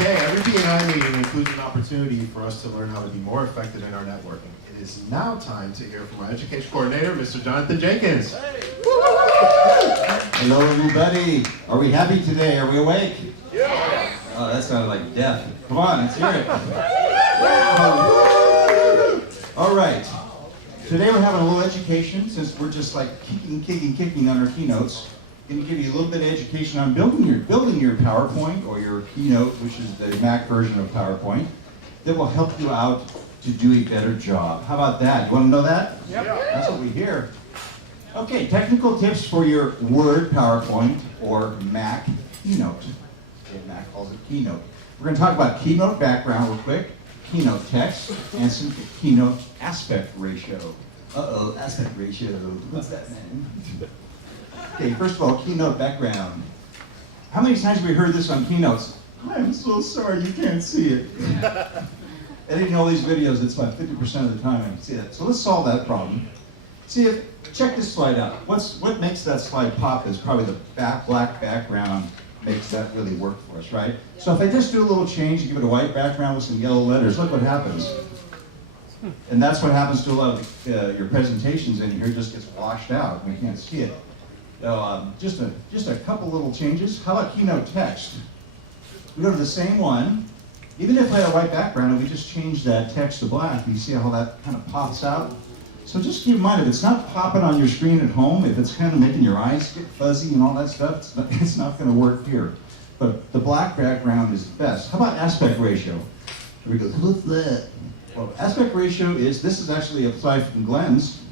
Okay, every BNI meeting includes an opportunity for us to learn how to be more effective in our networking. It is now time to hear from our education coordinator, Mr. Jonathan Jenkins. Hello, everybody. Are we happy today? Are we awake? Yeah. Oh, that sounded like death. Come on, let's hear it. All right. Today we're having a little education, since we're just like kicking on our keynotes. Going to give you a little bit of education on building your PowerPoint or your keynote, which is the Mac version of PowerPoint, that will help you out to do a better job. How about that? You want to know that? Yep. That's what we hear. Okay, technical tips for your Word PowerPoint or Mac keynote. Okay, Mac calls it keynote. We're going to talk about keynote background real quick, keynote text, and some keynote aspect ratio. Uh-oh, aspect ratio. What's that, man? Okay, first of all, keynote background. How many times have we heard this on keynotes? I'm so sorry, you can't see it. Editing all these videos, it's about 50% of the time I can see it. So let's solve that problem. Check this slide out. What makes that slide pop is probably the black background makes that really work for us, right? So if I just do a little change, give it a white background with some yellow letters, look what happens. And that's what happens to a lot of your presentations in here, it just gets washed out, we can't see it. Just a couple little changes. How about keynote text? We go to the same one. Even if I had a white background and we just change that text to black, you see how that kind of pops out? So just keep in mind, if it's not popping on your screen at home, if it's kind of making your eyes get fuzzy and all that stuff, it's not going to work here. But the black background is the best. How about aspect ratio? Here we go. What's that? Well, aspect ratio this is actually applied from Glenn's.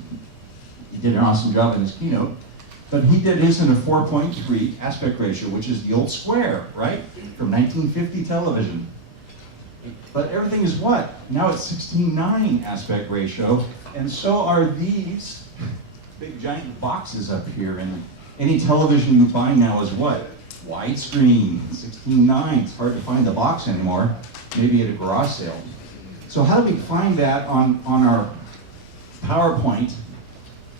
He did an awesome job in his keynote. But he did his in a 4.3 aspect ratio, which is the old square, right? From 1950 television. But everything is what? Now it's 16:9 aspect ratio, and so are these big giant boxes up here. And any television you buy now is what? Widescreen, 16:9. It's hard to find the box anymore, maybe at a garage sale. So how do we find that on our PowerPoint?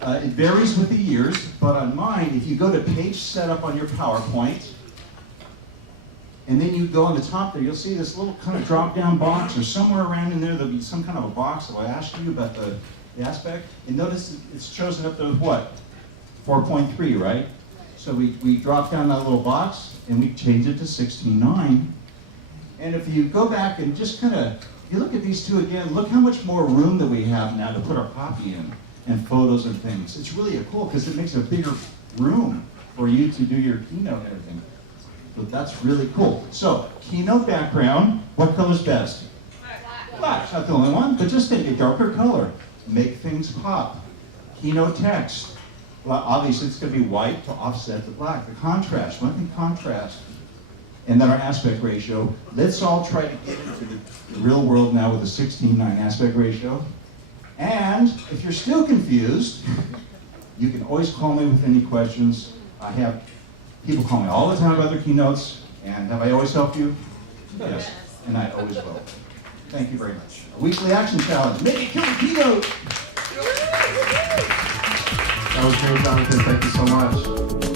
It varies with the years, but on mine, if you go to page setup on your PowerPoint, and then you go on the top there, you'll see this little kind of drop-down box, or somewhere around in there, there'll be some kind of a box that will ask you about the aspect. And notice it's chosen up to what? 4.3, right? So we drop down that little box, and we change it to 16:9. And if you go back and just kind of, you look at these two again, look how much more room that we have now to put our copy in. And photos and things. It's really cool because it makes a bigger room for you to do your keynote and everything. But that's really cool. So, keynote background, what color's best? Black. Not the only one, but just think a darker color. Make things pop. Keynote text. Well, obviously it's going to be white to offset the black. The contrast, one thing contrast. And then our aspect ratio. Let's all try to get into the real world now with a 16:9 aspect ratio. And if you're still confused, you can always call me with any questions. I have people call me all the time about their keynotes, and have I always helped you? Yes, and I always will. Thank you very much. A weekly action challenge. Make it kill the keynote! That was great, Jonathan. Thank you so much.